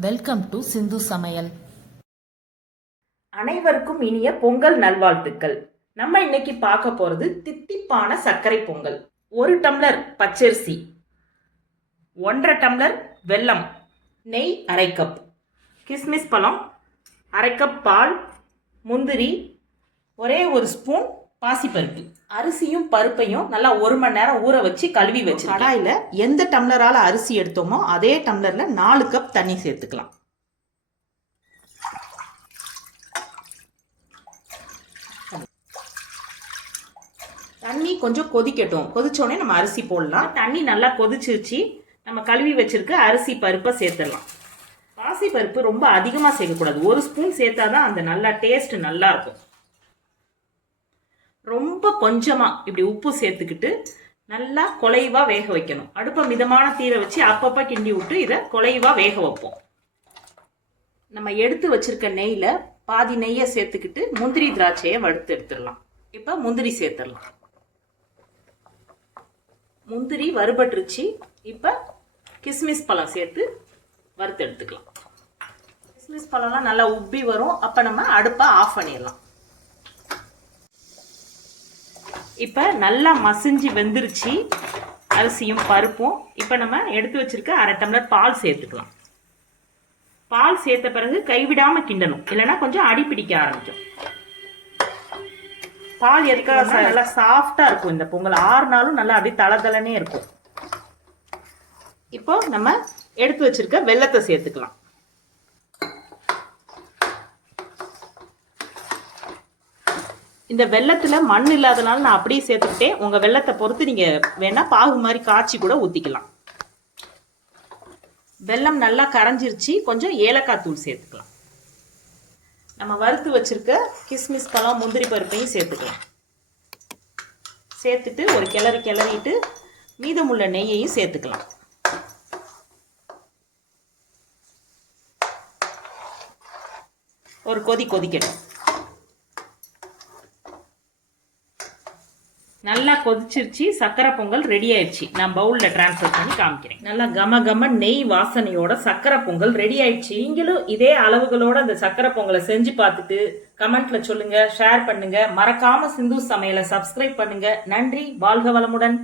Welcome to சிந்து சமையல் அனைவருக்கும் இனிய பொங்கல் நல்வாழ்த்துக்கள். நம்ம இன்னைக்கு பார்க்க போறது தித்திப்பான சர்க்கரை பொங்கல். ஒரு டம்ளர் பச்சரிசி ஒன்றரை டம்ளர் வெல்லம் நெய் அரை கப் கிஸ்மிஸ் பழம் அரை கப் பால் முந்திரி ஒரே ஒரு ஸ்பூன் பாசிப்பருப்பு. அரிசியும் பருப்பையும் நல்லா ஒரு மணி நேரம் ஊற வச்சு கழுவி வச்சு கடாயில் எந்த டம்ளரால் அரிசி எடுத்தோமோ அதே டம்ளரில் நாலு கப் தண்ணி சேர்த்துக்கலாம். தண்ணி கொஞ்சம் கொதிக்கட்டும். கொதிச்சோடனே நம்ம அரிசி போடலாம். தண்ணி நல்லா கொதிச்சிருச்சு. நம்ம கழுவி வச்சிருக்க அரிசி பருப்பை சேர்த்துடலாம். பாசி பருப்பு ரொம்ப அதிகமாக சேர்க்கக்கூடாது. ஒரு ஸ்பூன் சேர்த்தா தான் அந்த நல்லா டேஸ்ட் நல்லா இருக்கும். ரொம்ப கொஞ்சமாக இப்படி உப்பு சேர்த்துக்கிட்டு நல்லா குலைவாக வேக வைக்கணும். அடுப்பை மிதமான தீரை வச்சு அப்பப்போ கிண்டி விட்டு இதை குலைவாக வேக வைப்போம். நம்ம எடுத்து வச்சிருக்க நெய்யில் பாதி நெய்யை சேர்த்துக்கிட்டு முந்திரி திராட்சையை வறுத்து எடுத்துடலாம். இப்போ முந்திரி சேர்த்துடலாம். முந்திரி வறுபட்டுருச்சு. இப்போ கிஸ்மிஸ் பழம் சேர்த்து வறுத்து எடுத்துக்கலாம். கிஸ்மிஸ் பழம்லாம் நல்லா உப்பி வரும். அப்போ நம்ம அடுப்பை ஆஃப் பண்ணிடலாம். இப்போ நல்லா மசிஞ்சு வெந்துருச்சு. அரிசியும் பருப்பும். இப்போ நம்ம எடுத்து வச்சிருக்க அரை டம்ளர் பால் சேர்த்துக்கலாம். பால் சேர்த்த பிறகு கைவிடாம கிண்டணும். இல்லைன்னா கொஞ்சம் அடி பிடிக்க ஆரம்பிக்கும். பால் எதுக்காக நல்லா சாஃப்டா இருக்கும் இந்த பொங்கல். ஆறு நாளும் நல்லா அப்படியே தளதளனே இருக்கும். இப்போ நம்ம எடுத்து வச்சிருக்க வெள்ளத்தை சேர்த்துக்கலாம். இந்த வெள்ளத்துல மண் இல்லாதனால நான் அப்படியே சேர்த்துக்கிட்டேன் உங்க வெள்ளத்தை பொறுத்து நீங்க வேணா பாகு மாதிரி காய்ச்சி கூட ஊத்திக்கலாம். வெல்லம் நல்லா கரைஞ்சிருச்சு கொஞ்சம் ஏலக்காய் தூள் சேர்த்துக்கலாம். நம்ம வறுத்து வச்சிருக்க கிஸ்மிஸ் பழம் முந்திரி பருப்பையும் சேர்த்துக்கலாம். சேர்த்துட்டு ஒரு கிளறி கிளறிட்டு மீதமுள்ள நெய்யையும் சேர்த்துக்கலாம். ஒரு கொதி கொதிக்கணும் நல்லா கொதிச்சிருச்சு சக்கரை பொங்கல் ரெடி ஆயிடுச்சு. நான் பவுல்ல டிரான்ஸ்ஃபர் பண்ணி காமிக்கிறேன். நல்லா கம கம நெய் வாசனையோட சக்கரை பொங்கல் ரெடி ஆயிடுச்சு. நீங்களும் இதே அளவுகளோட அந்த சக்கரை பொங்கலை செஞ்சு பார்த்துட்டு கமெண்ட்ல சொல்லுங்க ஷேர் பண்ணுங்க. மறக்காம சிந்து சமையலை சப்ஸ்கிரைப் பண்ணுங்க. நன்றி வாழ்க வளமுடன்.